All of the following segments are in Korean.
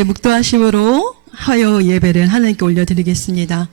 같이 묵도하심으로 화요 예배를 하나님께 올려드리겠습니다.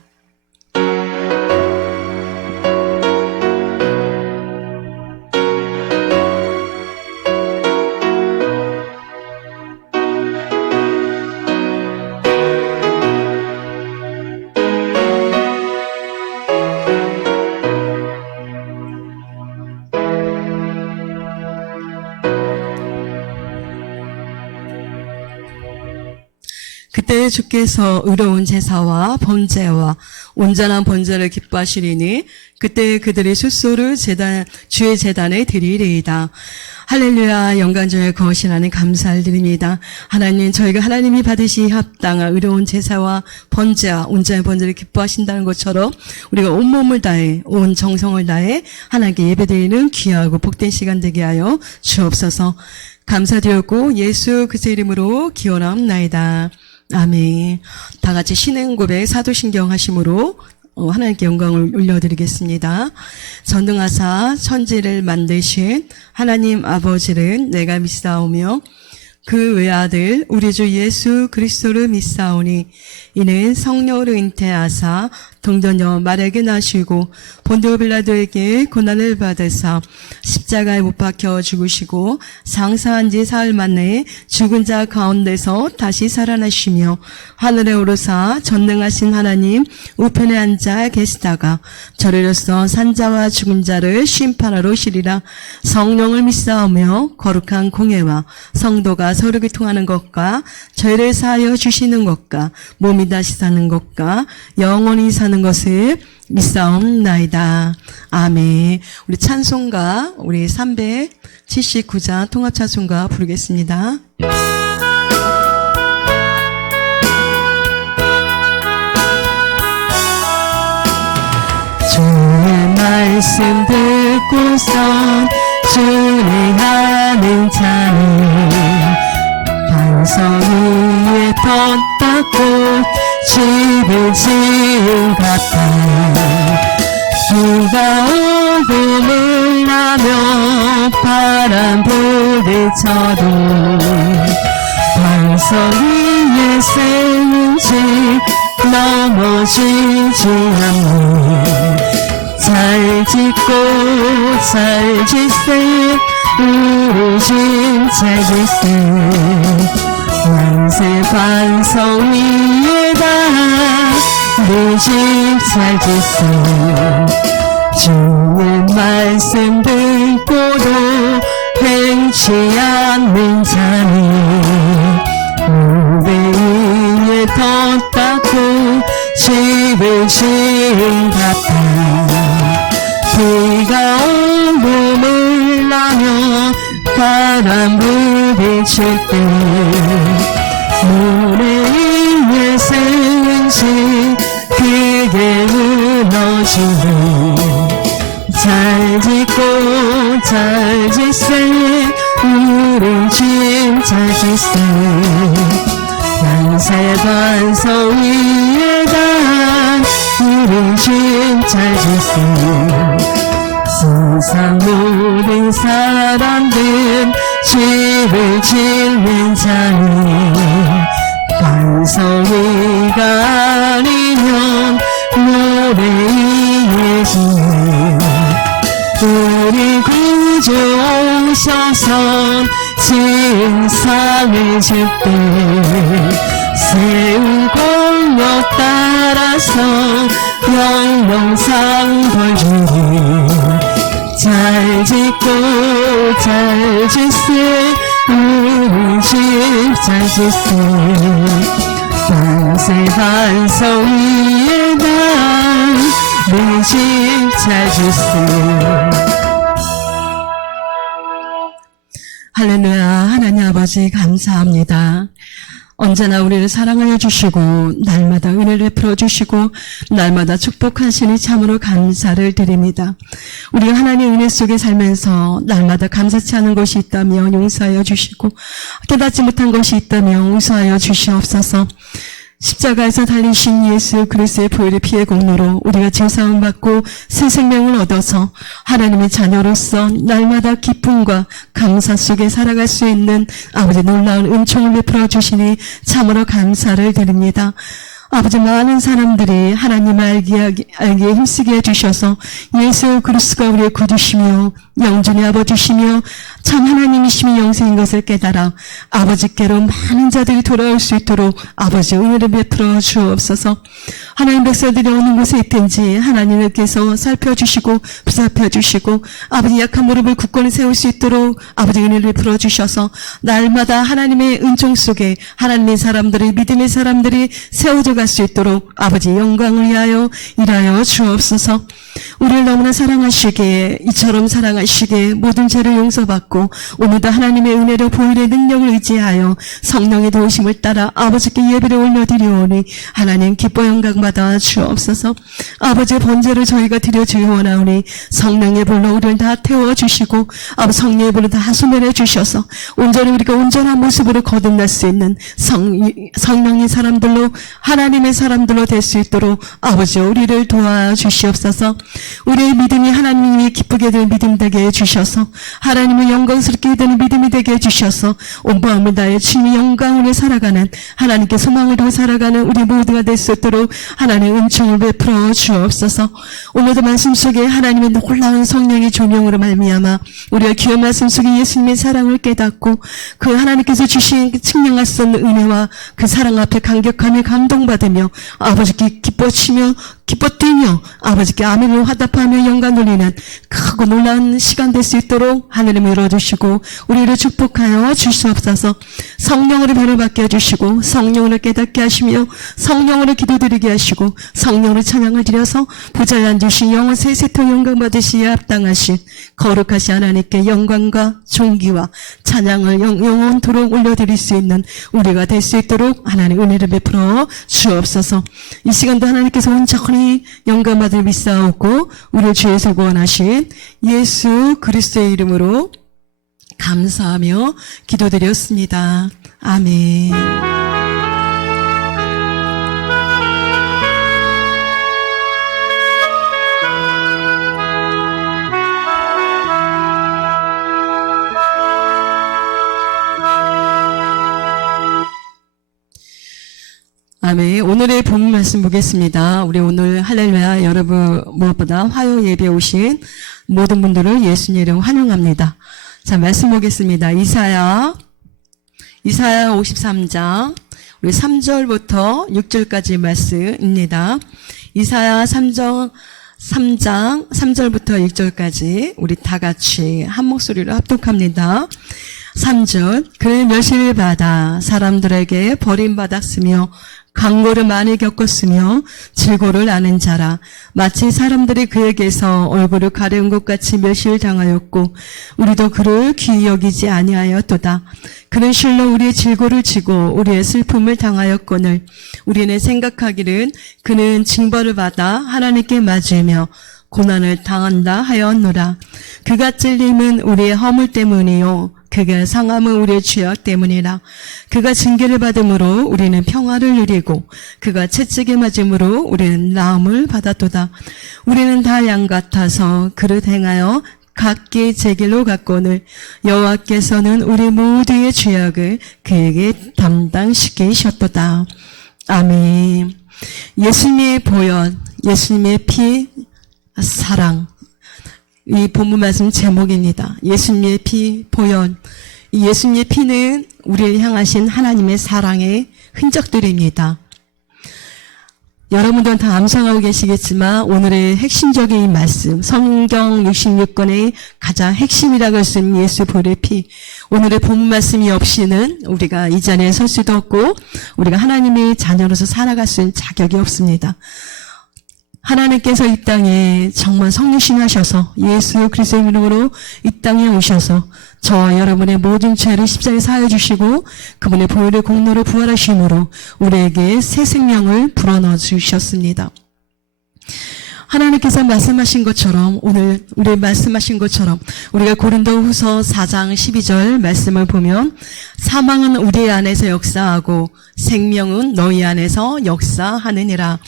그때 주께서 의로운 제사와 번제와 온전한 번제를 기뻐하시리니 그때 그들의 숫소를 주의 제단에 드리리이다. 할렐루야. 영광중에 거하시나니 감사를 드립니다. 하나님, 저희가 하나님이 받으시 합당한 의로운 제사와 번제와 온전한 번제를 기뻐하신다는 것처럼 우리가 온몸을 다해 온 정성을 다해 하나님께 예배드리는 귀하고 복된 시간 되게 하여 주옵소서. 감사드렸고 예수 그리스도의 이름으로 기원합나이다. 아멘. 다 같이 신앙 고백 사도신경 하심으로 하나님께 영광을 올려드리겠습니다. 전능하사 천지를 만드신 하나님 아버지를 내가 믿사오며 그 외아들 우리 주 예수 그리스도를 믿사오니 이는 성령으로 잉태하사 동정녀 마리아에게 나시고 본디오 빌라도에게 고난을 받으사 십자가에 못 박혀 죽으시고 장사한 지 사흘 만에 죽은 자 가운데서 다시 살아나시며 하늘에 오르사 전능하신 하나님 우편에 앉아 계시다가 저리로서 산자와 죽은 자를 심판하러 오시리라. 성령을 믿사오며 거룩한 공회와 성도가 서로 교통하는 것과 죄를 사하여 주시는 것과 몸이 다시 사는 것과 영원히 사는 것을 믿사옵나이다. 아멘. 우리 찬송가 우리 379장 통합찬송가 부르겠습니다. 주의 말씀 듣고선 주의하는 자는 반석 위에 덧닦고 집을 지은 같아. 비가 오고 물나며 바람 부딪혀도 반석 위에 세운 집 넘어지지 않네. 잘 짓고 잘 짓세 우리 집 잘 짓세. 만세 반석 위에다 내 집 잘 짓세. 주의 말씀 듣고도 행치 않는 자는 무대 위에 덧닦고 집을 지은 같아. 비가 오고 물나며 바람 부딪힐 때 모래 위에 세운 집 그게 무너지네. 잘 짓고 잘 짓세 우리 집 잘 짓세. 만세 반석 위에다 우리 집 잘 짓세. 세상 모든 사람들 집을 짓는 자는 반석 위가 아니면 모래 위에 지네. 우리 구주 오셔서 진상을 줄때 세운 공력 따라서 영영상 벌주니. 잘 짓고 잘 짓세 우리 집 잘 짓세. 반세 반석 위에다 내 집 잘 짓세. 할렐루야. 하나님 아버지 감사합니다. 언제나 우리를 사랑하여 주시고 날마다 은혜를 베풀어 주시고 날마다 축복하시니 참으로 감사를 드립니다. 우리가 하나님의 은혜 속에 살면서 날마다 감사치 않은 것이 있다면 용서하여 주시고 깨닫지 못한 것이 있다면 용서하여 주시옵소서. 십자가에서 달리신 예수 그리스도의 보혈의 피의 공로로 우리가 죄사함 받고 새 생명을 얻어서 하나님의 자녀로서 날마다 기쁨과 감사 속에 살아갈 수 있는 아버지 놀라운 은총을 베풀어 주시니 참으로 감사를 드립니다. 아버지, 많은 사람들이 하나님을 알기에 힘쓰게 해주셔서 예수 그리스도가 우리의 구주시며 영존의 아버지시며 참 하나님이시며 영생인 것을 깨달아 아버지께로 많은 자들이 돌아올 수 있도록 아버지 은혜를 베풀어 주옵소서. 하나님 백성들이 어느 곳에 있든지 하나님께서 살펴주시고 붙잡혀주시고 아버지 약한 무릎을 굳건히 세울 수 있도록 아버지 은혜를 베풀어 주셔서 날마다 하나님의 은총 속에 하나님의 사람들이 믿음의 사람들이 세워져 갈 수 있도록 아버지 영광을 위하여 일하여 주옵소서. 우리를 너무나 사랑하시기에 이처럼 사랑하시기에 모든 죄를 용서받고 오늘도 하나님의 은혜로 보혈의 능력을 의지하여 성령의 도우심을 따라 아버지께 예배를 올려드리오니 하나님 기뻐 영광 받아 주옵소서. 아버지의 번제를 저희가 드려주여 원하오니 성령의 불로 우리를 다 태워주시고 아버지 성령의 불로 다 소멸해 주셔서 온전히 우리가 온전한 모습으로 거듭날 수 있는 성령의 사람들로 하나님의 사람들로 될 수 있도록 아버지 우리를 도와주시옵소서. 우리의 믿음이 하나님이 기쁘게 될 믿음 되게 해주셔서 하나님을 영광스럽게 되는 믿음이 되게 해주셔서 온 마음을 다해 주님의 영광으로 살아가는 하나님께 소망을 두고 살아가는 우리 모두가 될 수 있도록 하나님의 은총을 베풀어 주옵소서. 오늘도 말씀 속에 하나님의 놀라운 성령의 조명으로 말미암아 우리가 귀한 말씀 속에 예수님의 사랑을 깨닫고 그 하나님께서 주신 측량할 수 없는 은혜와 그 사랑 앞에 감격하며 감동받으며 아버지께 기뻐치며 기뻐 뛰며 아버지께 아멘을 화답하며 영광 돌리는 크고 놀라운 시간 될 수 있도록 하나님을 열어주시고 우리를 축복하여 주시옵소서. 성령으로 변을 받게 해주시고 성령으로 깨닫게 하시며 성령으로 기도드리게 하시고 성령으로 찬양을 드려서 보좌에 앉으신 영원 세세토 영광 받으시기에 합당하신 거룩하신 하나님께 영광과 존귀와 찬양을 영원토록 올려드릴 수 있는 우리가 될 수 있도록 하나님 은혜를 베풀어 주옵소서. 이 시간도 하나님께서 온전히 영광 받을 믿사옵고 우리를 죄에서 구원하신 예수 그리스도의 이름으로 감사하며 기도드렸습니다. 아멘. 아멘. 오늘의 본문 말씀 보겠습니다. 우리 오늘 할렐루야 여러분 무엇보다 화요 예배 오신 모든 분들을 예수님 이름 환영합니다. 자, 말씀 보겠습니다. 이사야 53장 우리 3절부터 6절까지 말씀입니다. 이사야 3장 3절부터 6절까지 우리 다 같이 한 목소리로 합독합니다. 3절 그를 멸시를 받아 사람들에게 버림받았으며 강고를 많이 겪었으며 질고를 아는 자라 마치 사람들이 그에게서 얼굴을 가려운 것 같이 멸시를 당하였고 우리도 그를 귀히 여기지 아니하였도다. 그는 실로 우리의 질고를 지고 우리의 슬픔을 당하였거늘 우리는 생각하기를 그는 징벌을 받아 하나님께 맞으며 고난을 당한다 하였노라. 그가 찔림은 우리의 허물 때문이요 그가 상함은 우리의 죄악 때문이라. 그가 징계를 받음으로 우리는 평화를 누리고 그가 채찍에 맞음으로 우리는 나음을 받았도다. 우리는 다 양 같아서 그를 행하여 각기 제 길로 갔거늘 여호와께서는 우리 모두의 죄악을 그에게 담당시키셨도다. 아멘. 예수님의 보혈, 예수님의 피, 사랑. 이 본문 말씀 제목입니다. 예수님의 피, 보혈. 이 예수님의 피는 우리를 향하신 하나님의 사랑의 흔적들입니다. 여러분들은 다 암송하고 계시겠지만 오늘의 핵심적인 이 말씀, 성경 66권의 가장 핵심이라고 할 수 있는 예수 보혈의 피. 오늘의 본문 말씀이 없이는 우리가 이 자리에 설 수도 없고 우리가 하나님의 자녀로서 살아갈 수 있는 자격이 없습니다. 하나님께서 이 땅에 정말 성육신하셔서 예수 그리스도의 이름으로 이 땅에 오셔서 저와 여러분의 모든 죄를 십자가에 사하여 주시고 그분의 보혈의 공로로 부활하심으로 우리에게 새 생명을 불어넣어 주셨습니다. 하나님께서 말씀하신 것처럼, 오늘 우리 말씀하신 것처럼 우리가 고린도후서 4장 12절 말씀을 보면 사망은 우리 안에서 역사하고 생명은 너희 안에서 역사하느니라.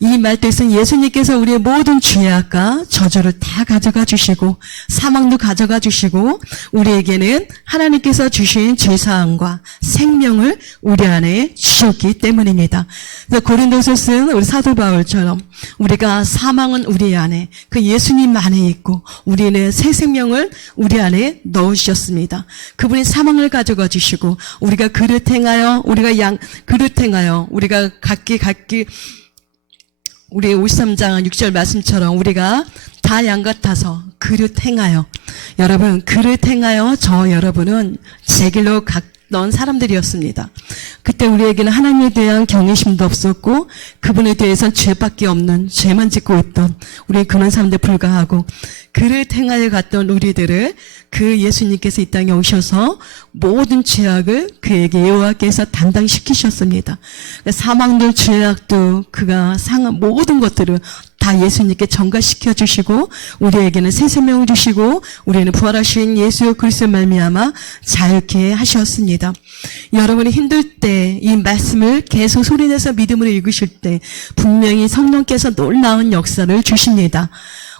이 말뜻은 예수님께서 우리의 모든 죄악과 저주를 다 가져가 주시고 사망도 가져가 주시고 우리에게는 하나님께서 주신 죄사함과 생명을 우리 안에 주셨기 때문입니다. 그래서 고린도서 쓴 우리 사도 바울처럼 우리가 사망은 우리 안에 그 예수님 안에 있고 우리는 새 생명을 우리 안에 넣으셨습니다. 그분이 사망을 가져가 주시고 우리가 그릇 행하여 우리가 각기 우리 53장 6절 말씀처럼 우리가 다 양 같아서 그릇 행하여, 여러분 그릇 행하여 저 여러분은 제 길로 갔던 사람들이었습니다. 그때 우리에게는 하나님에 대한 경외심도 없었고 그분에 대해서는 죄밖에 없는, 죄만 짓고 있던 우리 그런 사람들에 불과하고 그릇 행하여 갔던 우리들을 그 예수님께서 이 땅에 오셔서 모든 죄악을 그에게 여호와께서 담당시키셨습니다. 사망도 죄악도 그가 상한 모든 것들을 다 예수님께 전가시켜 주시고 우리에게는 새 생명을 주시고 우리는 부활하신 예수 그리스도의 말미암아 자유케 하셨습니다. 여러분이 힘들 때 이 말씀을 계속 소리내서 믿음으로 읽으실 때 분명히 성령께서 놀라운 역사를 주십니다.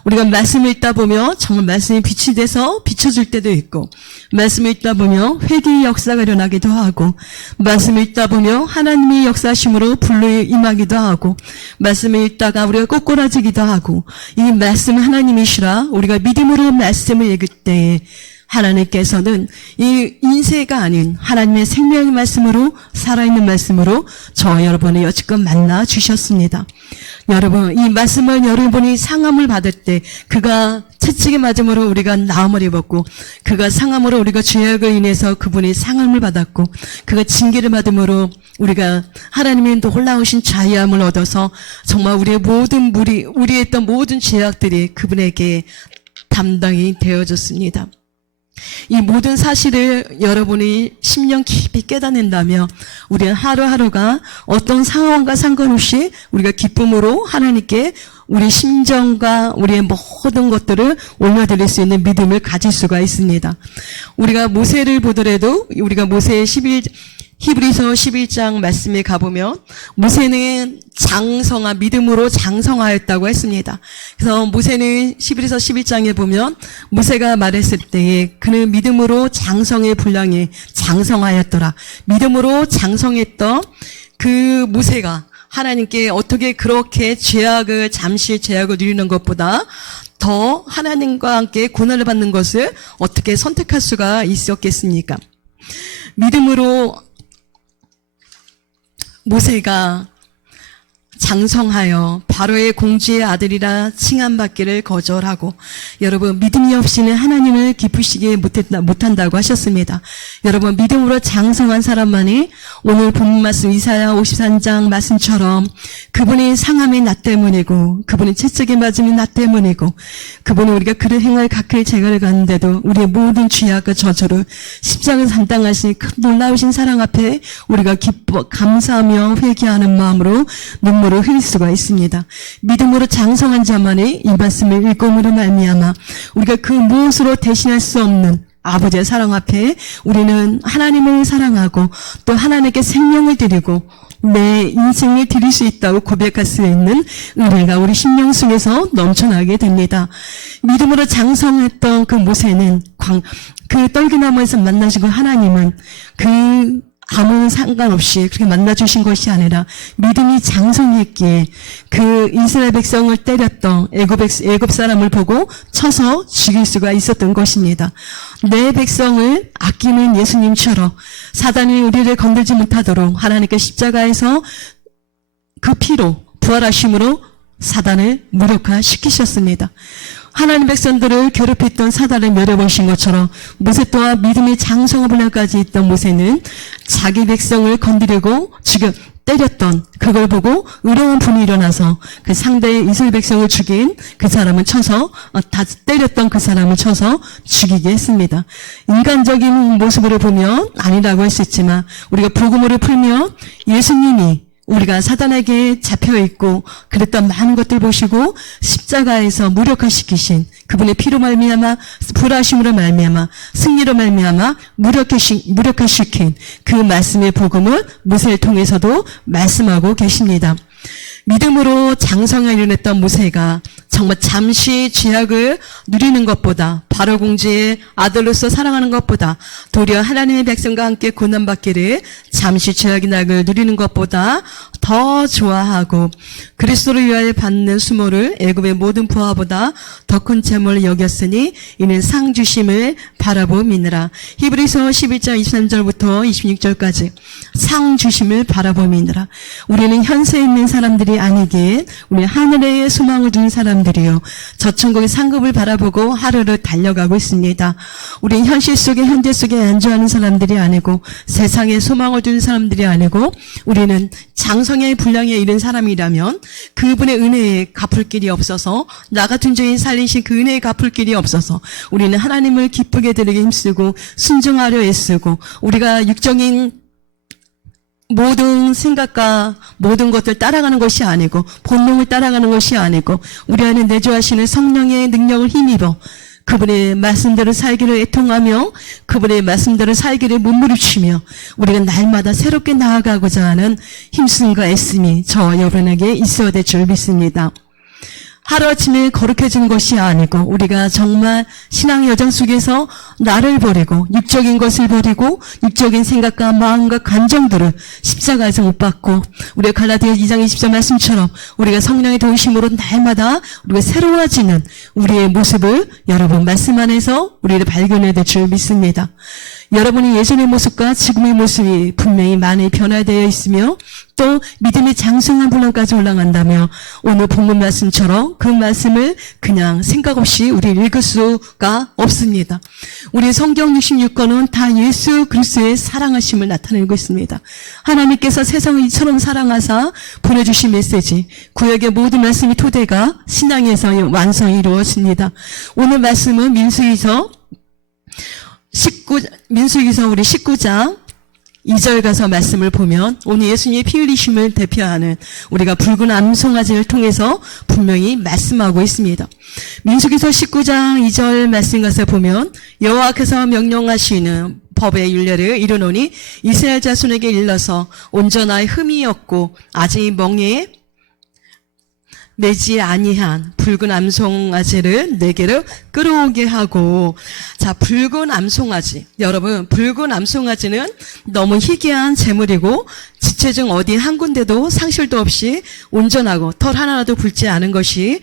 우리가 말씀을 읽다 보면 정말 말씀이 빛이 돼서 비춰줄 때도 있고, 말씀을 읽다 보면 회개의 역사가 일어나기도 하고, 말씀을 읽다 보면 하나님의 역사심으로 불로 임하기도 하고, 말씀을 읽다가 우리가 꼬꾸라지기도 하고, 이 말씀은 하나님이시라 우리가 믿음으로 말씀을 읽을 때에 하나님께서는 이 인세가 아닌 하나님의 생명의 말씀으로, 살아있는 말씀으로 저 여러분을 여지껏 만나 주셨습니다. 여러분, 이 말씀을 여러분이 상함을 받을 때 그가 채찍에 맞음으로 우리가 나음을 입었고 그가 상함으로 우리가 죄악을 인해서 그분이 상함을 받았고 그가 징계를 받음으로 우리가 하나님의 놀라우신 자유함을 얻어서 정말 우리의 우리의 했던 모든 죄악들이 그분에게 담당이 되어졌습니다. 이 모든 사실을 여러분이 심령 깊이 깨닫는다면 우리는 하루하루가 어떤 상황과 상관없이 우리가 기쁨으로 하나님께 우리 심정과 우리의 모든 것들을 올려드릴 수 있는 믿음을 가질 수가 있습니다. 우리가 모세를 보더라도 우리가 모세의 히브리서 11장 말씀에 가보면 모세는 믿음으로 장성하였다고 했습니다. 그래서 모세는 히브리서 11장에 보면 모세가 말했을 때에 그는 믿음으로 장성의 분량에 장성하였더라. 믿음으로 장성했던 그 모세가 하나님께 어떻게 그렇게 잠시 죄악을 누리는 것보다 더 하나님과 함께 고난을 받는 것을 어떻게 선택할 수가 있었겠습니까? 믿음으로 모세가 장성하여 바로의 공주의 아들이라 칭함받기를 거절하고, 여러분 믿음이 없이는 하나님을 기쁘시게 못한다고 하셨습니다. 여러분 믿음으로 장성한 사람만이 오늘 본문 말씀 이사야 53장 말씀처럼 그분의 상함이 나 때문이고 그분의 채찍에 맞음이 나 때문이고 그분은 우리가 그를 행할 각을 제거를 가는데도 우리의 모든 죄악과 저주를 십자가에 담당하신 큰 놀라우신 사랑 앞에 우리가 감사하며 회개하는 마음으로 눈물을 흘릴 수가 있습니다. 믿음으로 장성한 자만이 이 말씀을 읽음으로 말미암아 우리가 그 무엇으로 대신할 수 없는 아버지의 사랑 앞에 우리는 하나님을 사랑하고 또 하나님께 생명을 드리고 내 인생을 드릴 수 있다고 고백할 수 있는 은혜가 우리 심령 속에서 넘쳐나게 됩니다. 믿음으로 장성했던 그 모세는 그 떨기나무에서 만나시고 하나님은 아무 상관없이 그렇게 만나주신 것이 아니라 믿음이 장성했기에 그 이스라엘 백성을 때렸던 애굽 사람을 보고 쳐서 죽일 수가 있었던 것입니다. 내 백성을 아끼는 예수님처럼 사단이 우리를 건들지 못하도록 하나님께 십자가에서 그 피로 부활하심으로 사단을 무력화시키셨습니다. 하나님 백성들을 괴롭혔던 사단을 멸해보신 것처럼 모세 또한 믿음의 장성한 분량까지 있던 모세는 자기 백성을 건드리고 때렸던 그걸 보고 의로운 분이 일어나서 그 상대의 이스라엘 백성을 죽인 그 사람을 쳐서 때렸던 그 사람을 쳐서 죽이게 했습니다. 인간적인 모습으로 보면 아니라고 할 수 있지만 우리가 복음으로 풀면 예수님이 우리가 사단에게 잡혀있고 그랬던 많은 것들 보시고 십자가에서 무력화시키신 그분의 피로 말미암아 불하심으로 말미암아 승리로 말미암아 무력화시킨 그 말씀의 복음을 모세를 통해서도 말씀하고 계십니다. 믿음으로 장성에 이르렀던 모세가 정말 잠시 죄악을 누리는 것보다 바로 공주의 아들로서 사랑하는 것보다 도리어 하나님의 백성과 함께 고난받기를 잠시 죄악의 낙을 누리는 것보다 더 좋아하고 그리스도를 위하여 받는 수모를 애굽의 모든 부하보다 더 큰 재물을 여겼으니 이는 상 주심을 바라보미느라. 히브리서 11장 23절부터 26절까지 상 주심을 바라보미느라. 우리는 현세에 있는 사람들이 아니기에 우리 하늘에 소망을 둔 사람들이요 저천국의 상급을 바라보고 하루를 달려가고 있습니다. 우리는 현실 속에 현재 속에 안주하는 사람들이 아니고 세상에 소망을 둔 사람들이 아니고 우리는 장성의 분량에 이른 사람이라면 그분의 은혜에 갚을 길이 없어서 나 같은 죄인 살리신 그 은혜에 갚을 길이 없어서 우리는 하나님을 기쁘게 드리기 힘쓰고 순종하려 애쓰고 우리가 육적인 모든 생각과 모든 것들 따라가는 것이 아니고 본능을 따라가는 것이 아니고 우리 안에 내주하시는 성령의 능력을 힘입어 그분의 말씀대로 살기를 애통하며 그분의 말씀대로 살기를 몸부림치며 우리가 날마다 새롭게 나아가고자 하는 힘씀과 애씀이 저와 여러분에게 있어야 될 줄 믿습니다. 하루아침에 거룩해지는 것이 아니고 우리가 정말 신앙 여정 속에서 나를 버리고 육적인 것을 버리고 육적인 생각과 마음과 감정들을 십자가에서 못 받고 우리가 갈라디아 2장 20절 말씀처럼 우리가 성령의 도우심으로 날마다 우리가 새로워지는 우리의 모습을 여러분 말씀 안에서 우리를 발견해야 될 줄 믿습니다. 여러분이 예전의 모습과 지금의 모습이 분명히 많이 변화되어 있으며 또 믿음의 장성한 분량까지 올라간다며 오늘 본문 말씀처럼 그 말씀을 그냥 생각 없이 우리 읽을 수가 없습니다. 우리 성경 66권은 다 예수 그리스도의 사랑하심을 나타내고 있습니다. 하나님께서 세상을 이처럼 사랑하사 보내주신 메시지 구약의 모든 말씀의 토대가 신앙에서 완성이 이루어집니다. 오늘 말씀은 민수기서 우리 19장 2절 가서 말씀을 보면 오늘 예수님의 피 흘리심을 대표하는 우리가 붉은 암송아지를 통해서 분명히 말씀하고 있습니다. 민수기서 19장 2절 말씀 가서 보면 여호와께서 명령하시는 법의 율례를 이루노니 이스라엘 자손에게 일러서 온전하여 흠이 없고 아직 멍에 내지 아니한 붉은 암송아지를 내게로 끌어오게 하고 자 붉은 암송아지 여러분 붉은 암송아지는 너무 희귀한 재물이고 지체 중 어디 한 군데도 상실도 없이 온전하고 털 하나라도 붉지 않은 것이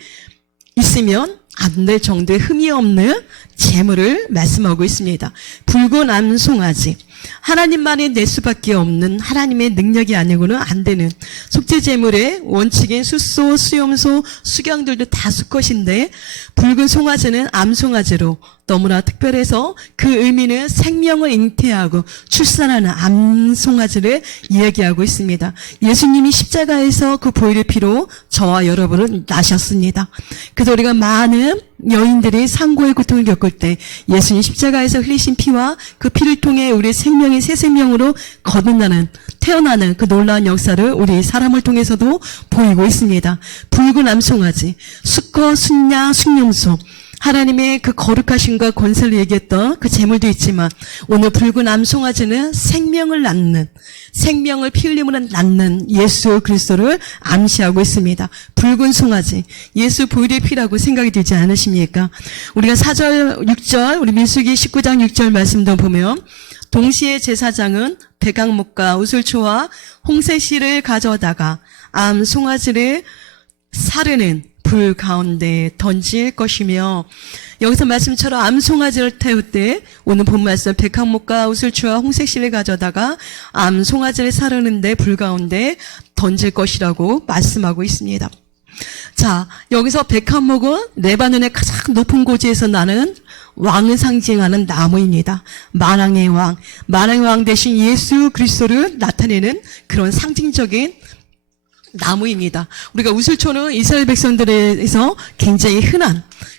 있으면 안 될 정도의 흠이 없는 재물을 말씀하고 있습니다. 붉은 암송아지 하나님만이 낼 수밖에 없는 하나님의 능력이 아니고는 안 되는 속죄 제물의 원칙인 숫소, 수염소, 수경들도 다 수컷인데 붉은 송아지는 암송아지로 너무나 특별해서 그 의미는 생명을 잉태하고 출산하는 암송아지를 이야기하고 있습니다. 예수님이 십자가에서 그 보혈의 피로 저와 여러분을 나셨습니다. 그래서 우리가 많은 여인들이 상고의 고통을 겪을 때 예수님 십자가에서 흘리신 피와 그 피를 통해 우리의 생명이 새 생명으로 거듭나는 태어나는 그 놀라운 역사를 우리 사람을 통해서도 보이고 있습니다. 붉은 암송아지, 수컷, 순양, 순용소 하나님의 그 거룩하심과 권세를 얘기했던 그 제물도 있지만 오늘 붉은 암송아지는 생명을 낳는 생명을 피 흘림으로 낳는 예수 그리스도를 암시하고 있습니다. 붉은 송아지 예수 보혈의 피라고 생각이 들지 않으십니까? 우리가 4절 6절 우리 민수기 19장 6절 말씀도 보면 동시에 제사장은 백악목과 우슬초와 홍색실을 가져다가 암 송아지를 사르는 불 가운데 던질 것이며 여기서 말씀처럼 암송아지를 태울 때 오늘 본 말씀 백합목과 우슬초와 홍색실을 가져다가 암송아지를 사르는데 불 가운데 던질 것이라고 말씀하고 있습니다. 자 여기서 백합목은 레바논의 가장 높은 고지에서 나는 왕을 상징하는 나무입니다. 만왕의 왕 대신 예수 그리스도를 나타내는 그런 상징적인 나무입니다. 우리가 우슬초는 이스라엘 백성들에서 굉장히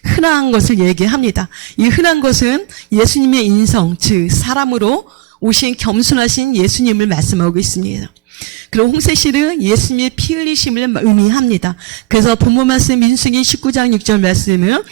흔한 것을 얘기합니다. 이 흔한 것은 예수님의 인성, 즉 사람으로 오신 겸손하신 예수님을 말씀하고 있습니다. 그리고 홍색실은 예수님의 피 흘리심을 의미합니다. 그래서 본문 말씀 민수기 19장 6절 말씀은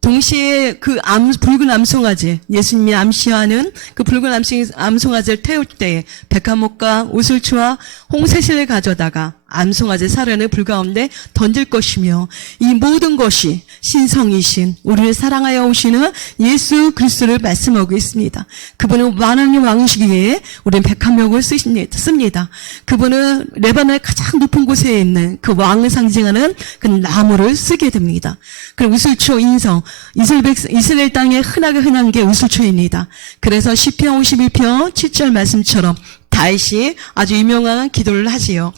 동시에 그 붉은 암송아지, 예수님이 암시하는 그 붉은 암송아지를 태울 때 백합목과 우슬초와 홍색실을 가져다가 암송아지 사련의 불 가운데 던질 것이며, 이 모든 것이 신성이신 우리를 사랑하여 오시는 예수 그리스도를 말씀하고 있습니다. 그분은 만왕의 왕이시기에 우리는 백합목을 씁니다. 그분은 레바논의 가장 높은 곳에 있는 그 왕을 상징하는 그 나무를 쓰게 됩니다. 그리고 우슬초, 인성, 이스라엘 땅에 흔하게 흔한 게 우슬초입니다. 그래서 시편 51편 7절 말씀처럼 다윗이 아주 유명한 기도를 하지요.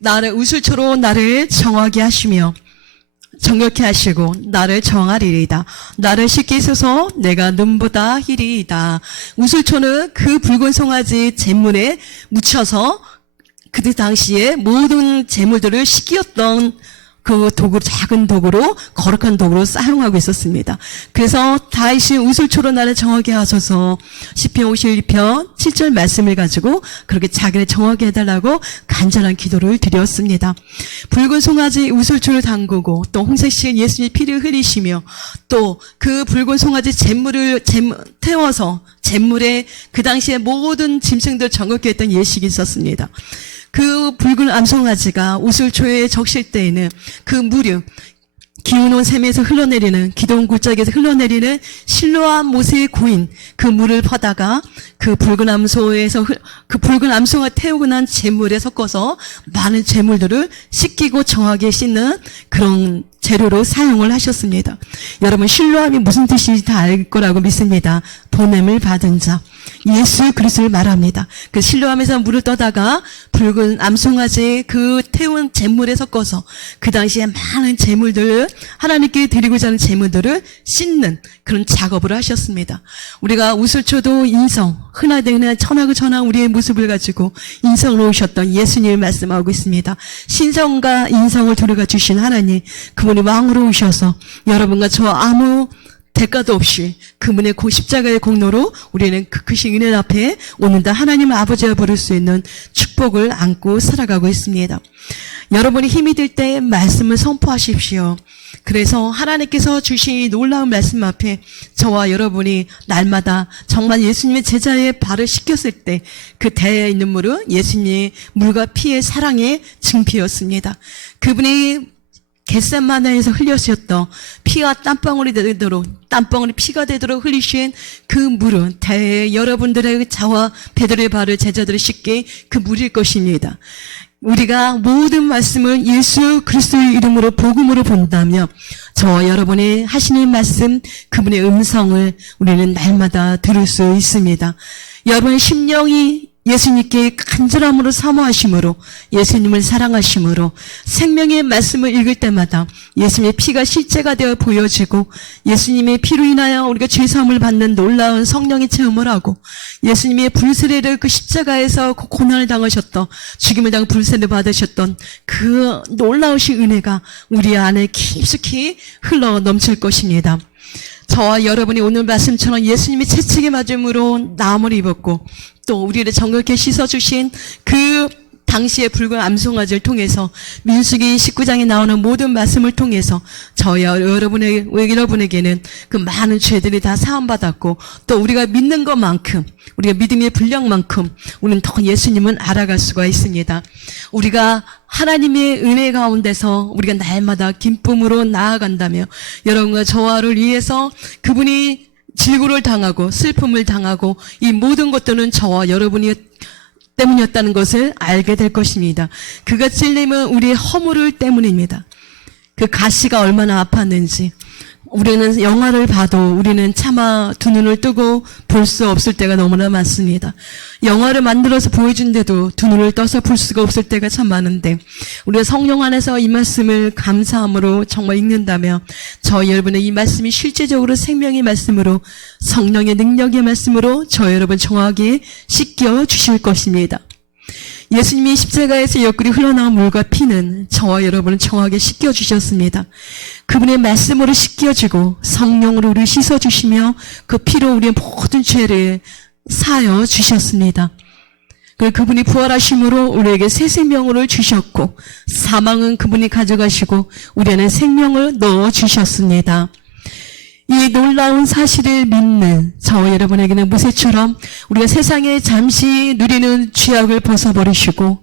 나를 우슬초로 나를 정하게 하시며 정결케 하시고 나를 정하리이다. 나를 씻게 하소서 내가 눈보다 희리이다. 우슬초는 그 붉은 송아지 잿물에 묻혀서 그때 당시에 모든 재물들을 씻겼던 그 도구, 작은 도구로, 거룩한 도구로 사용하고 있었습니다. 그래서 다윗이 우슬초로 나를 정하게 하셔서 시편 51편 7절 말씀을 가지고 그렇게 자기를 정하게 해달라고 간절한 기도를 드렸습니다. 붉은 송아지 우슬초를 담그고 또 홍색실 예수님의 피를 흘리시며 또 그 붉은 송아지 잿물을 태워서 잿물에 그 당시에 모든 짐승들 정확히 했던 예식이 있었습니다. 그 붉은 암송아지가 우슬초에 적실 때에는 그 물이 기운온 샘에서 흘러내리는, 기도원 굴짝에서 흘러내리는 실로암 모세의 고인 그 물을 퍼다가 그 붉은 암소에서 그 붉은 암송아 태우고 난 재물에 섞어서 많은 재물들을 씻기고 정하게 씻는 그런 재료로 사용을 하셨습니다. 여러분, 실로암이 무슨 뜻인지 다 알 거라고 믿습니다. 보냄을 받은 자, 예수 그리스도를 말합니다. 그 실로암에서 물을 떠다가 붉은 암송아지 그 태운 재물에 섞어서 그 당시에 많은 재물들을 하나님께 드리고자 하는 재물들을 씻는 그런 작업을 하셨습니다. 우리가 우슬초도 인성, 흔하되는 천하고 천하 우리의 모습을 가지고 인성으로 오셨던 예수님을 말씀하고 있습니다. 신성과 인성을 들어가 주신 하나님, 그분이 왕으로 오셔서 여러분과 저 아무 대가도 없이 그분의 십자가의 공로로 우리는 그 크신 은혜 앞에 오늘도 하나님 아버지가 부를 수 있는 축복을 안고 살아가고 있습니다. 여러분이 힘이 들 때 말씀을 선포하십시오. 그래서 하나님께서 주신 놀라운 말씀 앞에 저와 여러분이 날마다 정말 예수님의 제자의 발을 씻겼을 때 그 대에 있는 물은 예수님의 물과 피의 사랑의 증피였습니다. 그분이 겟세마네에서 흘려주셨던 피가 땀방울이 피가 되도록 흘리신 그 물은 대에 여러분들의 자와 베드로의 발을 제자들을 씻게 그 물일 것입니다. 우리가 모든 말씀을 예수 그리스도의 이름으로 복음으로 본다면 저와 여러분이 하시는 말씀, 그분의 음성을 우리는 날마다 들을 수 있습니다. 여러분의 심령이 예수님께 간절함으로 사모하심으로, 예수님을 사랑하심으로 생명의 말씀을 읽을 때마다 예수님의 피가 실제가 되어 보여지고 예수님의 피로 인하여 우리가 죄사함을 받는 놀라운 성령의 체험을 하고 예수님의 불세례를 그 십자가에서 고난을 당하셨던, 죽임을 당한 불세례를 받으셨던 그 놀라우신 은혜가 우리 안에 깊숙이 흘러 넘칠 것입니다. 저와 여러분이 오늘 말씀처럼 예수님이 채찍에 맞음으로 나음을 입었고 또 우리를 정결케 씻어주신 그 당시의 붉은 암송아지를 통해서 민수기 19장에 나오는 모든 말씀을 통해서 저와 여러분에게는 그 많은 죄들이 다 사함받았고 또 우리가 믿는 것만큼, 우리가 믿음의 분량만큼 우리는 더 예수님은 알아갈 수가 있습니다. 우리가 하나님의 은혜 가운데서 우리가 날마다 기쁨으로 나아간다며 여러분과 저와를 위해서 그분이 질고를 당하고 슬픔을 당하고 이 모든 것들은 저와 여러분이 때문이었다는 것을 알게 될 것입니다. 그가 찔림은 우리의 허물을 때문입니다. 그 가시가 얼마나 아팠는지 우리는 영화를 봐도 우리는 차마 두 눈을 뜨고 볼 수 없을 때가 너무나 많습니다. 영화를 만들어서 보여준데도 두 눈을 떠서 볼 수가 없을 때가 참 많은데 우리가 성령 안에서 이 말씀을 감사함으로 정말 읽는다면 저 여러분의 이 말씀이 실제적으로 생명의 말씀으로 성령의 능력의 말씀으로 저 여러분 정확히 씻겨 주실 것입니다. 예수님이 십자가에서 옆구리 흘러나온 물과 피는 저와 여러분을 정확하게 씻겨주셨습니다. 그분의 말씀으로 씻겨지고 성령으로 우리를 씻어주시며 그 피로 우리의 모든 죄를 사하여 주셨습니다. 그분이 부활하심으로 우리에게 새 생명을 주셨고 사망은 그분이 가져가시고 우리에는 생명을 넣어주셨습니다. 이 놀라운 사실을 믿는 저 여러분에게는 모세처럼 우리가 세상에 잠시 누리는 죄악을 벗어버리시고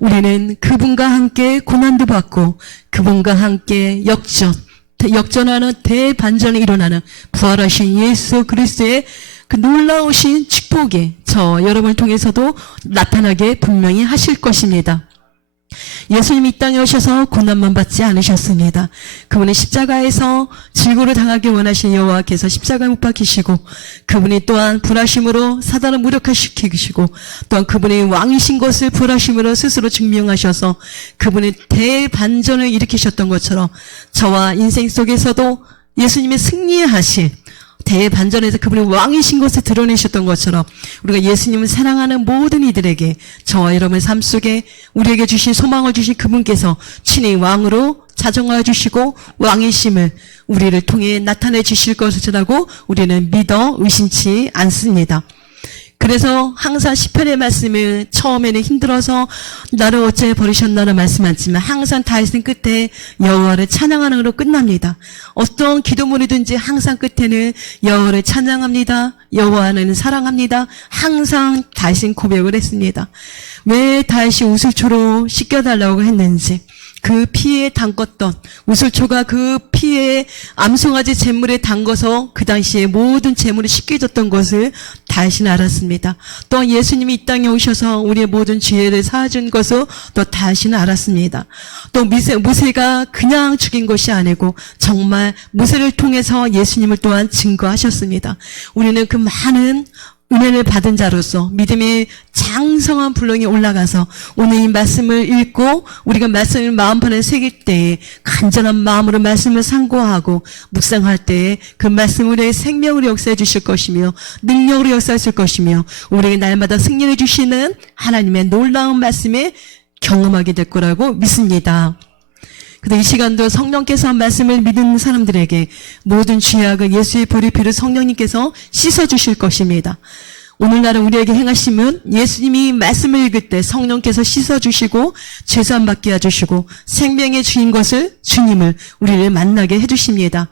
우리는 그분과 함께 고난도 받고 그분과 함께 역전하는 대반전이 일어나는 부활하신 예수 그리스도의 그 놀라우신 축복이 저 여러분을 통해서도 나타나게 분명히 하실 것입니다. 예수님이 이 땅에 오셔서 고난만 받지 않으셨습니다. 그분이 십자가에서 질고를 당하기 원하신 여호와께서 십자가에 못 박히시고 그분이 또한 불하심으로 사단을 무력화시키시고 또한 그분이 왕이신 것을 불하심으로 스스로 증명하셔서 그분이 대반전을 일으키셨던 것처럼 저와 인생 속에서도 예수님의 승리하신 대반전에서 그분이 왕이신 것을 드러내셨던 것처럼 우리가 예수님을 사랑하는 모든 이들에게 저와 여러분의 삶 속에 우리에게 주신 소망을 주신 그분께서 친히 왕으로 자정하여 주시고 왕이심을 우리를 통해 나타내 주실 것이라고 우리는 믿어 의심치 않습니다. 그래서 항상 시편의 말씀을 처음에는 힘들어서 나를 어째 버리셨나를 말씀하지만 항상 다윗은 끝에 여호와를 찬양하는 으로 끝납니다. 어떤 기도문이든지 항상 끝에는 여호와를 찬양합니다. 여호와는 사랑합니다. 항상 다윗은 고백을 했습니다. 왜 다윗이 우슬초로 씻겨달라고 했는지 그 피에 담궜던 우슬초가 그 피에 암송아지 제물에 담궈서 그 당시에 모든 제물이 씻겨졌던 것을 다윗은 알았습니다. 또 예수님이 이 땅에 오셔서 우리의 모든 죄를 사하준 것을 또 다윗은 알았습니다. 또 모세가 그냥 죽인 것이 아니고 정말 모세를 통해서 예수님을 또한 증거하셨습니다. 우리는 그 많은 은혜를 받은 자로서 믿음의 장성한 분량에 올라가서 오늘 이 말씀을 읽고 우리가 말씀을 마음판에 새길 때에 간절한 마음으로 말씀을 상고하고 묵상할 때에 그 말씀 우리의 생명으로 역사해 주실 것이며 능력으로 역사하실 것이며 우리에게 날마다 승리해 주시는 하나님의 놀라운 말씀에 경험하게 될 거라고 믿습니다. 근데 이 시간도 성령께서 말씀을 믿는 사람들에게 모든 죄악을 예수의 보혈의 피로 성령님께서 씻어주실 것입니다. 오늘날은 우리에게 행하심은 예수님이 말씀을 읽을 때 성령께서 씻어주시고 죄사함 받게 해주시고 생명의 주인 것을 주님을 우리를 만나게 해주십니다.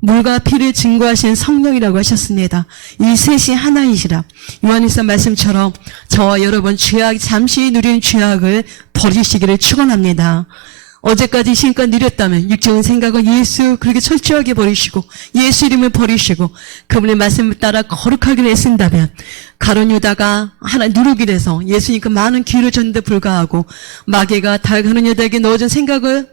물과 피를 증거하신 성령이라고 하셨습니다. 이 셋이 하나이시라. 요한일서 말씀처럼 저와 여러분 잠시 누리는 죄악을 버리시기를 축원합니다. 어제까지 지금까지 누렸다면 육적인 생각을 예수 그렇게 철저하게 버리시고 예수 이름을 버리시고 그분의 말씀을 따라 거룩하게 애쓴다면 가룟 유다가 하나 누르기를 해서 예수님 그 많은 기회를 줬는데 불구하고 마귀가 가룟 유다에게 넣어준 생각을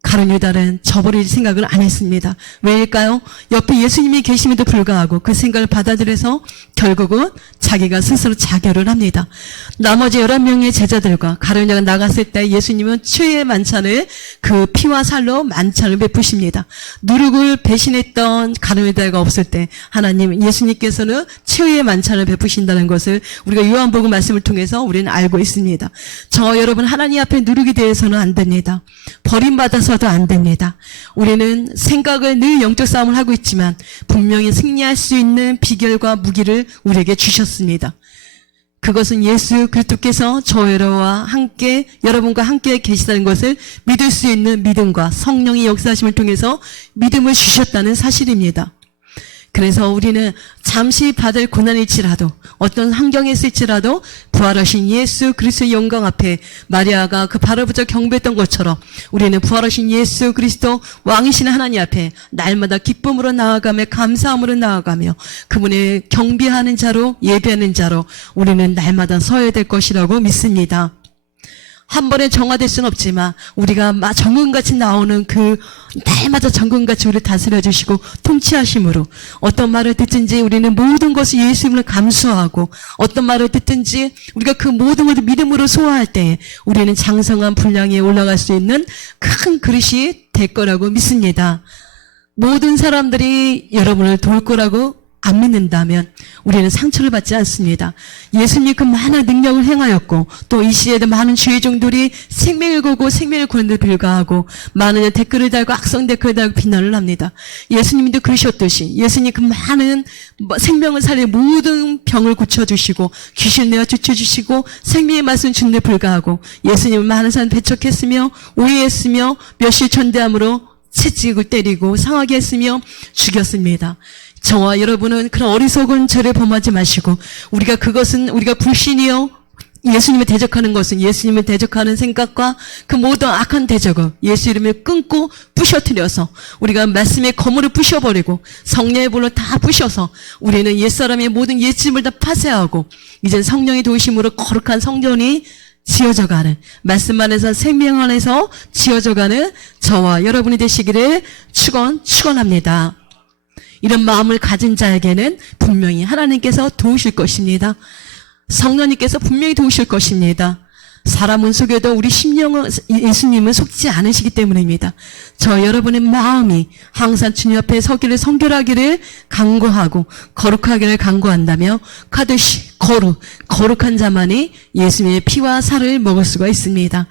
가룟 유다는 저버릴 생각을 안 했습니다. 왜일까요? 옆에 예수님이 계심에도 불구하고 그 생각을 받아들여서 결국은 자기가 스스로 자결을 합니다. 나머지 11명의 제자들과 가룟 유다가 나갔을 때 예수님은 최후의 만찬을 그 피와 살로 만찬을 베푸십니다. 누룩을 배신했던 가룟 유다가 없을 때 하나님 예수님께서는 최후의 만찬을 베푸신다는 것을 우리가 요한복음 말씀을 통해서 우리는 알고 있습니다. 저 여러분 하나님 앞에 누룩이 되어서는 안 됩니다. 버림받아서도 안 됩니다. 우리는 생각을 늘 영적 싸움을 하고 있지만 분명히 승리할 수 있는 비결과 무기를 우리에게 주셨습니다. 그것은 예수 그리스도께서 저 여러분과 함께 계시다는 것을 믿을 수 있는 믿음과 성령의 역사하심을 통해서 믿음을 주셨다는 사실입니다. 그래서 우리는 잠시 받을 고난일지라도 어떤 환경에 있을지라도 부활하신 예수 그리스도의 영광 앞에 마리아가 그 발을 붙여 경배했던 것처럼 우리는 부활하신 예수 그리스도 왕이신 하나님 앞에 날마다 기쁨으로 나아가며 감사함으로 나아가며 그분의 경배하는 자로 예배하는 자로 우리는 날마다 서야 될 것이라고 믿습니다. 한 번에 정화될 수는 없지만 우리가 정금같이 나오는 그 날마다 정금같이 우리를 다스려 주시고 통치하심으로 어떤 말을 듣든지 우리는 모든 것을 예수님을 감수하고 어떤 말을 듣든지 우리가 그 모든 것을 믿음으로 소화할 때 우리는 장성한 분량에 올라갈 수 있는 큰 그릇이 될 거라고 믿습니다. 모든 사람들이 여러분을 도울 거라고 안 믿는다면 우리는 상처를 받지 않습니다. 예수님이 그 많은 능력을 행하였고 또 이 시대에도 많은 주의 종들이 생명을 걸고 생명을 거는데 불구하고 많은 댓글을 달고 악성 댓글을 달고 비난을 합니다. 예수님도 그러셨듯이 예수님 그 많은 생명을 살린 모든 병을 고쳐주시고 귀신 내어 쫓아주시고 생명의 말씀 주는데 불구하고 예수님은 많은 사람 배척했으며 오해했으며 멸시 천대함으로 채찍을 때리고 상하게 했으며 죽였습니다. 저와 여러분은 그런 어리석은 죄를 범하지 마시고 우리가 불신이요 예수님을 대적하는 것은 예수님을 대적하는 생각과 그 모든 악한 대적을 예수 이름을 끊고 부셔뜨려서 우리가 말씀의 거물을 부셔버리고 성령의 불로 다 부셔서 우리는 옛사람의 모든 옛짐을 다 파쇄하고 이젠 성령의 도우심으로 거룩한 성전이 지어져가는 말씀 안에서 생명 안에서 지어져가는 저와 여러분이 되시기를 축원합니다. 이런 마음을 가진 자에게는 분명히 하나님께서 도우실 것입니다. 성령님께서 분명히 도우실 것입니다. 사람은 속여도 우리 심령은 예수님은 속지 않으시기 때문입니다. 저 여러분의 마음이 항상 주님 앞에 서기를 성결하기를 간구하고 거룩하기를 간구한다며 카도시 거룩한 자만이 예수님의 피와 살을 먹을 수가 있습니다.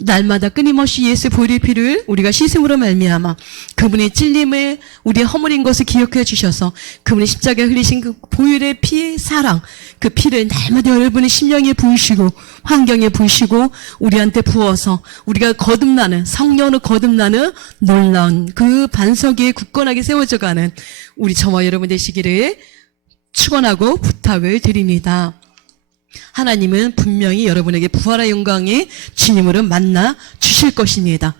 날마다 끊임없이 예수의 보혈의 피를 우리가 씻음으로 말미암아 그분의 찔림을 우리의 허물인 것을 기억해 주셔서 그분의 십자가에 흘리신 그 보혈의 피 사랑 그 피를 날마다 여러분의 심령에 부으시고 환경에 부으시고 우리한테 부어서 우리가 거듭나는 성령으로 거듭나는 놀라운 그 반석 위에 굳건하게 세워져가는 우리 저와 여러분 되시기를 축원하고 부탁을 드립니다. 하나님은 분명히 여러분에게 부활의 영광이 주님으로 만나 주실 것입니다.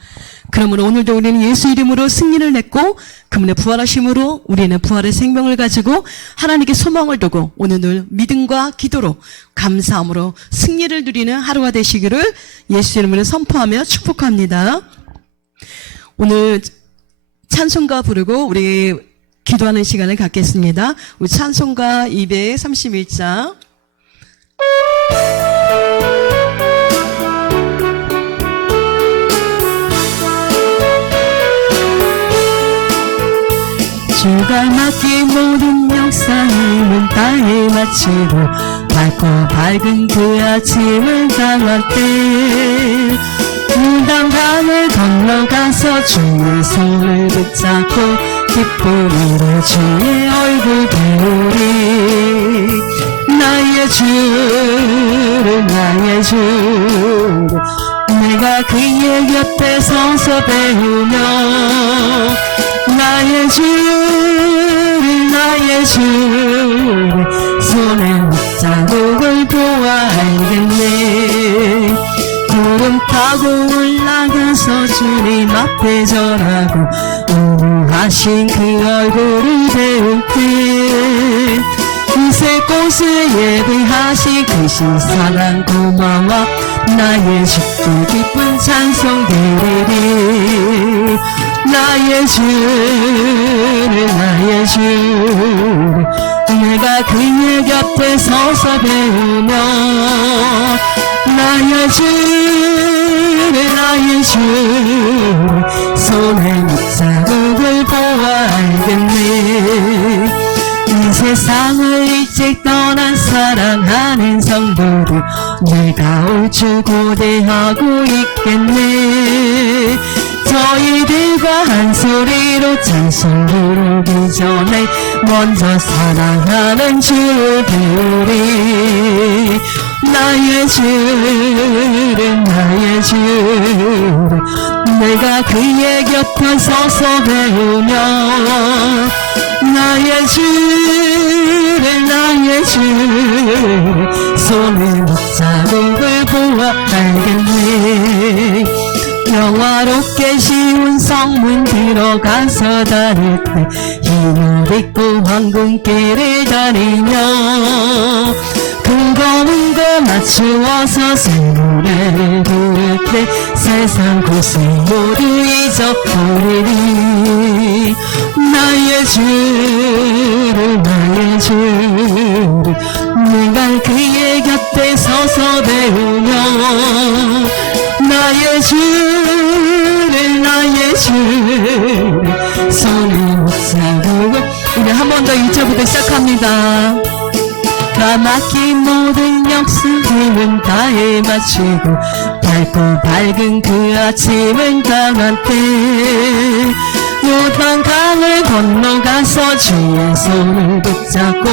그러므로 오늘도 우리는 예수 이름으로 승리를 냈고 그분의 부활하심으로 우리는 부활의 생명을 가지고 하나님께 소망을 두고 오늘 믿음과 기도로 감사함으로 승리를 누리는 하루가 되시기를 예수 이름으로 선포하며 축복합니다. 오늘 찬송가 부르고 우리 기도하는 시간을 갖겠습니다. 우리 찬송가 231장 주가 맡긴 모든 역사임은 땅에 마치고 밝고 밝은 그 아침을 당할 때 무당강을 건너가서 주의 손을 붙잡고 기쁨으로 주의 얼굴 배우리 나의 주를 내가 그의 곁에 서서 배우며 나의 주를 손에 자국을 보아 알겠네 구름 타고 올라가서 주님 앞에 전하고 우하신 그 얼굴을 배울 때 이세 꽃을 예비하신 그 신사랑 고마워 나의 주께 기쁜 찬송 드리리 나의 주를 내가 그의 곁에 서서 배우며 나의 주를 손에 자국을 보아 알겠네 이 세상을 일찍 떠난 사랑하는 성도들 내가 올 줄 고대하고 있겠네 저희들과 한 소리로 찬송 부르기 전에 먼저 사랑하는 주를 배우리 나의 주를 내가 그의 곁에 서서 배우며 나의 주를 손에 자국을 보아 알겠네 영화롭게 쉬운 성문 들어가서 다닐 때 힘을 입고 황금길을 다니며 금검은 거 맞추어서 새 노래를 부를 때 세상 고생 모두 잊어버리리 나의 주를 내가 그의 곁에 서서 배우며 나의 주를 손에 자국을 우리 한 번 더 1절부터 시작합니다. 까맣긴 모든 역습 힘은 다해 마치고 밝고 밝은 그 아침은 강한 때 요단강을 건너가서 주의 손을 붙잡고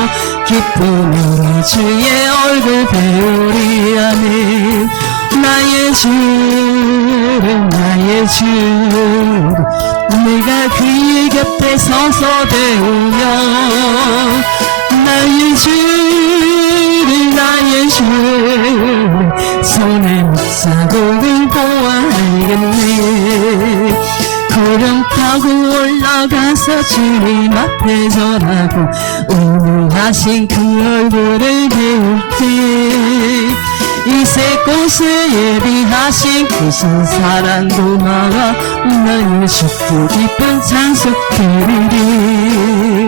기쁨으로 주의 얼굴 배우리. 아멘. 나의 주를 나의 주 내가 그의 곁에 서서 배우며 나의 주를 나의 주 손에 자국을 보아 알겠네. 구름 타고 올라가서 주님 앞에 절하고 온유하신 그 얼굴을 배울 때 이색 곳에 예비하신 그 신사랑도 나와 나의 주께 기쁜 찬송 드리리.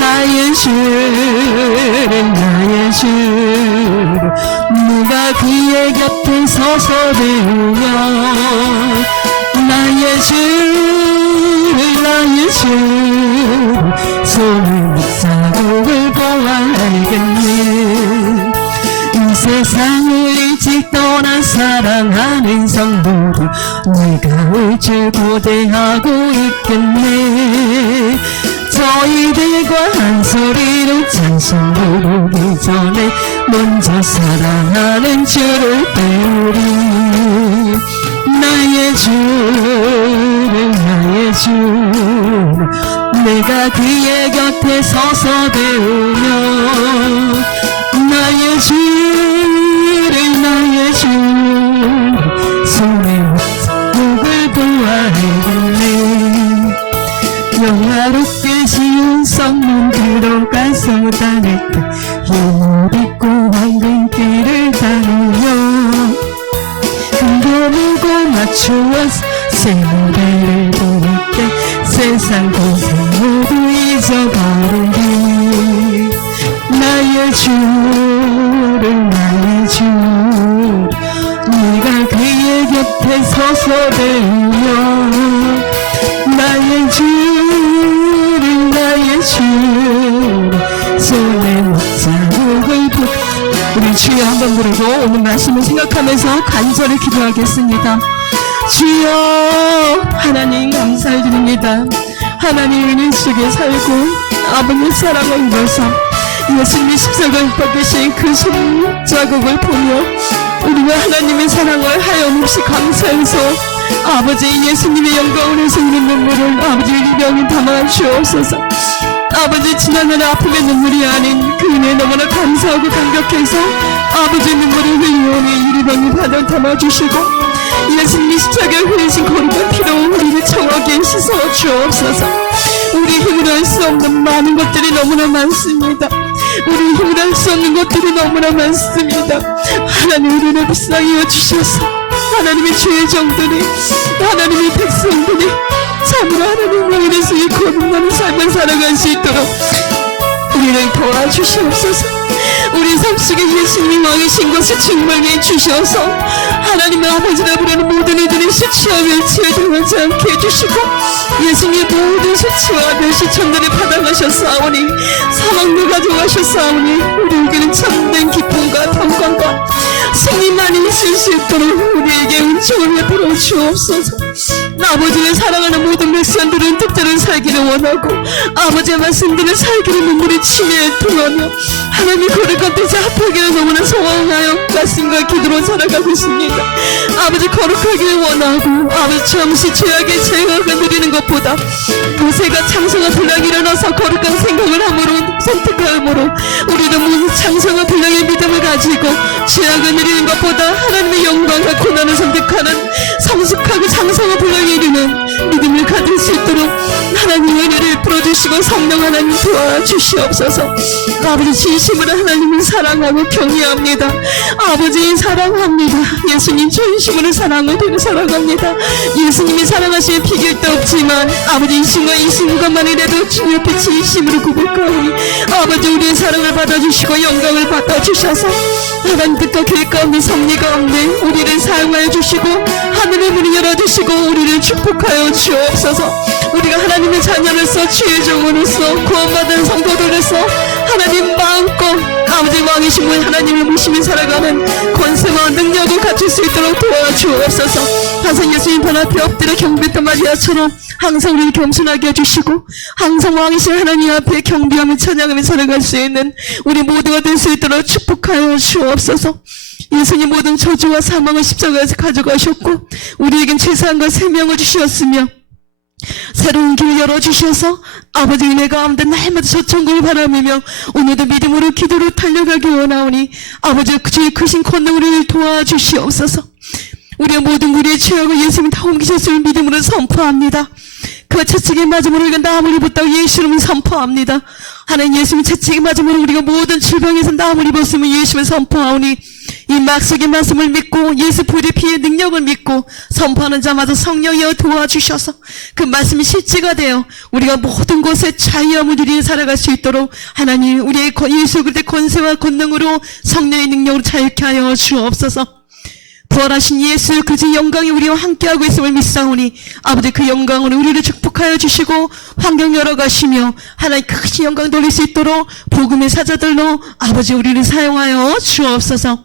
나의 주를 나의 주 누가 그의 곁에 서서 배우며 나의 주를 나의 주 손을 자국을 보아 알겠네. 이 세상을 일찍 떠난 사랑하는 성도들 내가 올 줄 고대하고 있겠네. 저희들과 한 소리로 찬송 부르기 전에 먼저 사랑하는 주를 배우리. 나의 주를 나의 주 내가 그의 곁에 서서 배우며 나의 주를 나의 주 손에 목을 보아야겠네. 영화롭게 지은 성문 들어가서 다닐 때 힘을 입고 황금길을 다니며 금고물고 맞추어서 새 노래를 부를 때 세상 고생 모두 잊어버리기. 나의 주를 나의 주 네가 그의 곁에 서서 배우며 나의 주를 나의 주 손에 자국을 우리 주여 한번 부르고 오늘 말씀을 생각하면서 간절히 기도하겠습니다. 주여 하나님 감사를 드립니다. 하나님 은혜 속에 살고 아버지의 사랑을 입어서 예수님이 십자가에 못 박히신 그 손자국을 보며 우리가 하나님의 사랑을 하염없이 감사해서 아버지 예수님의 영광을 위해서 우리 눈물을 아버지 명히 담아 주옵소서. 아버지 지난날의 아픔의 눈물이 아닌 그 은혜 너무나 감사하고 감격해서 아버지 눈물을 흘리오니 이리 명히 받아 담아주시고 예수님이 십자가에 흘리신 거룩한 피로 우리를 정확히 씻어 주옵소서. 우리 힘으로 할 수 없는 많은 것들이 너무나 많습니다. 우리 힘으로 할 수 없는 것들이 너무나 많습니다. 하나님 우리를 불쌍히 여주셔서 하나님의 주의 종들이 하나님의 백성들이 참으로 하나님을 인해서 이 거듭나는 삶을 살아갈 수 있도록 우리를 도와주시옵소서. 우리 삶 속에 예수님이 왕이신 것을 증명해 주셔서 하나님의 아버지라 부르는 모든 이들이 수치와 멸치에 당하지 않게 해주시고 예수님의 모든 수치와 멸시 천단에 받아가셨사오니 사망도 가져가셨사오니 우리에게는 참된 기쁨과 평강과 승리만이 있을 수 있도록 우리에게 은총을 베풀어 주옵소서. 아버지를 사랑하는 모든 백성들은 뜻대로 살기를 원하고 아버지의 말씀들을 살기를 눈물이 치매에 통하며 하나님 거룩한 뜻에 합하기를 너무나 소원하여 말씀과 기도로 살아가고 있습니다. 아버지 거룩하기를 원하고 아버지 잠시 죄악의 죄악을 누리는 것보다 모세가 창성한 분량이 일어나서 거룩한 생각을 함으로 선택함으로 우리도 모두 창성한 분량의 믿음을 가지고 죄악을 누리는 것보다 하나님의 영광과 고난을 선택하는 성숙하고 창성한 분량에 이르는 믿음을 가질 수 있도록 하나님의 은혜를 풀어주시고 성령 하나님 도와주시옵소서. 아버지 진심으로 하나님을 사랑하고 경외합니다. 아버지 사랑합니다. 예수님 진심으로 사랑합니다. 예수님이 사랑하시는 비결도 없지만 아버지 이 순간 이 순간만이라도 주님 앞에 진심으로 고백하오니 아버지 우리의 사랑을 받아주시고 영광을 받아주셔서 하나님 뜻과 계획 가운데 섭리 가운데 우리를 사용하여 주시고 하늘 하나님의 문을 열어주시고 우리를 축복하여 주옵소서. 우리가 하나님의 자녀로서 주의 종으로서 구원받은 성도들로서 하나님 마음껏 아버지 왕이신 분 하나님을 모시며 살아가는 권세와 능력을 갖출 수 있도록 도와주옵소서. 항상 예수님 발 앞에 엎드려 경배했던 마리아처럼 항상 우리를 겸손하게 해주시고 항상 왕이신 하나님 앞에 경배하며 찬양하며 살아갈 수 있는 우리 모두가 될 수 있도록 축복하여 주옵소서. 예수님 모든 저주와 사망을 십자가에서 가져가셨고 우리에겐 최소한과 생명을 주셨으며 새로운 길을 열어주셔서 아버지 은혜 가운데 날마다 저 천국을 바라보며 오늘도 믿음으로 기도로 달려가기 원하오니 아버지 주의 크신 권능으로 우리를 도와주시옵소서. 우리의 모든 우리의 죄악을 예수님이 다 옮기셨음을 믿음으로 선포합니다. 그 채찍에 맞음으로 우리가 나음을 입었다고 예수 이름을 선포합니다. 하나님 예수님 채찍에 맞음으로 우리가 모든 질병에서 나음을 입었음을 예수님을 선포하오니 이 막속의 말씀을 믿고 예수 부의 피의 능력을 믿고 선포하는 자마다 성령이여 도와주셔서 그 말씀이 실제가 되어 우리가 모든 곳에 자유함을 누리며 살아갈 수 있도록 하나님 우리의 예수 그리스도의 권세와 권능으로 성령의 능력으로 자유케 하여 주옵소서. 부활하신 예수 그의 영광이 우리와 함께하고 있음을 믿사오니 아버지 그 영광으로 우리를 축복하여 주시고 환경 열어가시며 하나님 크신 영광 돌릴 수 있도록 복음의 사자들로 아버지 우리를 사용하여 주옵소서.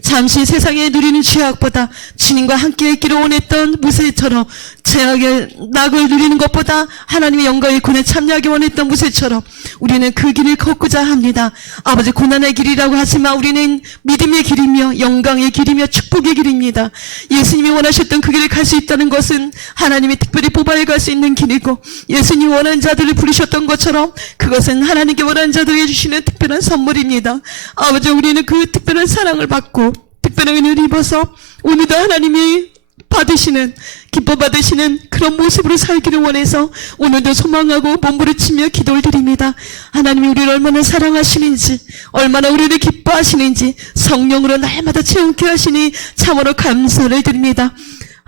잠시 세상에 누리는 죄악보다 주님과 함께 있기를 원했던 무세처럼 죄악의 낙을 누리는 것보다 하나님의 영광의 군에 참여하기 원했던 무세처럼 우리는 그 길을 걷고자 합니다. 아버지 고난의 길이라고 하지만 우리는 믿음의 길이며 영광의 길이며 축복의 길입니다. 예수님이 원하셨던 그 길을 갈 수 있다는 것은 하나님이 특별히 뽑아야 갈 수 있는 길이고 예수님이 원하는 자들을 부르셨던 것처럼 그것은 하나님께 원하는 자들에게 주시는 특별한 선물입니다. 아버지 우리는 그 특별한 사랑을 받고 특별한 은혜를 입어서 오늘도 하나님이 받으시는 기뻐 받으시는 그런 모습으로 살기를 원해서 오늘도 소망하고 몸부림치며 기도를 드립니다. 하나님이 우리를 얼마나 사랑하시는지 얼마나 우리를 기뻐하시는지 성령으로 날마다 체험케 하시니 참으로 감사를 드립니다.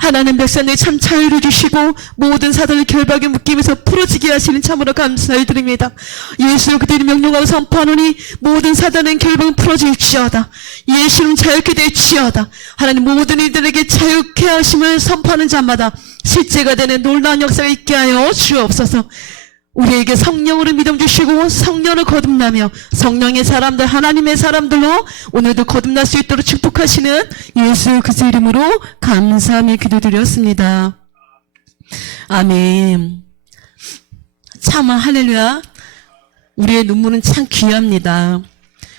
하나님 백성들 참 자유를 주시고 모든 사단을 결박에 묶이면서 풀어지게 하시는 참으로 감사를 드립니다. 예수 그들이 명령하고 선포하노니 모든 사단은 결박은 풀어질지어다. 예수는 자유케 될지어다. 하나님 모든 이들에게 자유케 하심을 선포하는 자마다 실제가 되는 놀라운 역사가 있게 하여 주옵소서. 우리에게 성령으로 믿음 주시고 성령을 거듭나며 성령의 사람들 하나님의 사람들로 오늘도 거듭날 수 있도록 축복하시는 예수 그리스도 이름으로 감사하며 기도드렸습니다. 아멘. 참 할렐루야. 우리의 눈물은 참 귀합니다.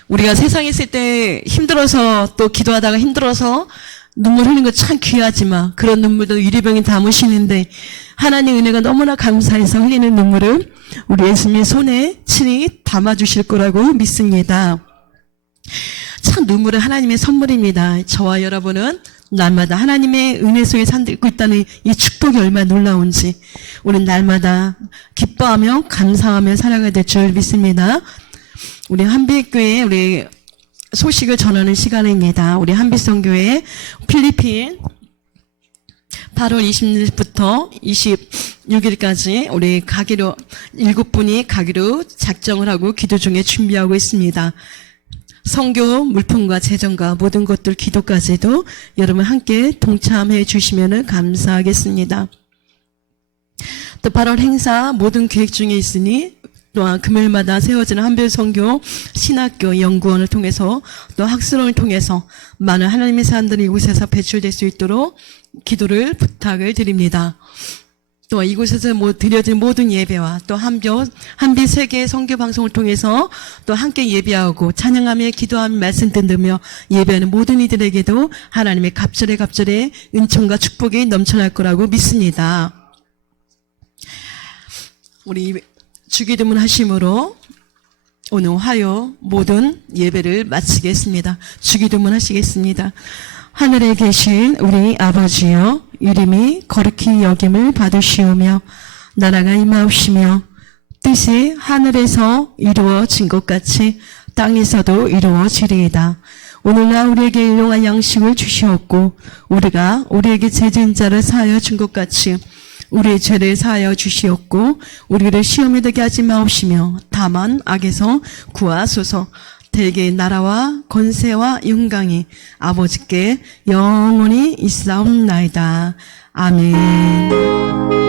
우리가 세상에 있을 때 힘들어서 또 기도하다가 힘들어서 눈물 흘리는 거 참 귀하지만 그런 눈물도 유리병이 담으시는데 하나님 은혜가 너무나 감사해서 흘리는 눈물을 우리 예수님의 손에 친히 담아주실 거라고 믿습니다. 참 눈물은 하나님의 선물입니다. 저와 여러분은 날마다 하나님의 은혜 속에 살고 있다는 이 축복이 얼마나 놀라운지 우리는 날마다 기뻐하며 감사하며 살아가야 될 줄 믿습니다. 우리 한빛교회 우리 소식을 전하는 시간입니다. 우리 한빛성교회 필리핀 8월 20일부터 26일까지 우리 가기로 7분이 가기로 작정을 하고 기도 중에 준비하고 있습니다. 선교 물품과 재정과 모든 것들 기도까지도 여러분 함께 동참해 주시면 감사하겠습니다. 또 8월 행사 모든 계획 중에 있으니 또한 금요일마다 세워지는 한별선교 신학교 연구원을 통해서 또 학술원을 통해서 많은 하나님의 사람들이 이곳에서 배출될 수 있도록 기도를 부탁을 드립니다. 또 이곳에서 드려진 모든 예배와 또 한빛 세계 선교 방송을 통해서 또 함께 예배하고 찬양하며 기도하며 말씀 듣으며 예배하는 모든 이들에게도 하나님의 갑절의 은총과 축복이 넘쳐날 거라고 믿습니다. 우리 주기도문 하심으로 오늘 화요 모든 예배를 마치겠습니다. 주기도문 하시겠습니다. 하늘에 계신 우리 아버지여 이름이 거룩히 여김을 받으시오며 나라가 임하옵시며 뜻이 하늘에서 이루어진 것 같이 땅에서도 이루어지리이다. 오늘날 우리에게 일용할 양식을 주시옵고 우리가 우리에게 죄진 자를 사하여 준 것 같이 우리의 죄를 사하여 주시옵고 우리를 시험에 들게 하지 마옵시며 다만 악에서 구하소서. 대개 나라와 권세와 영광이 아버지께 영원히 있사옵나이다. 아멘.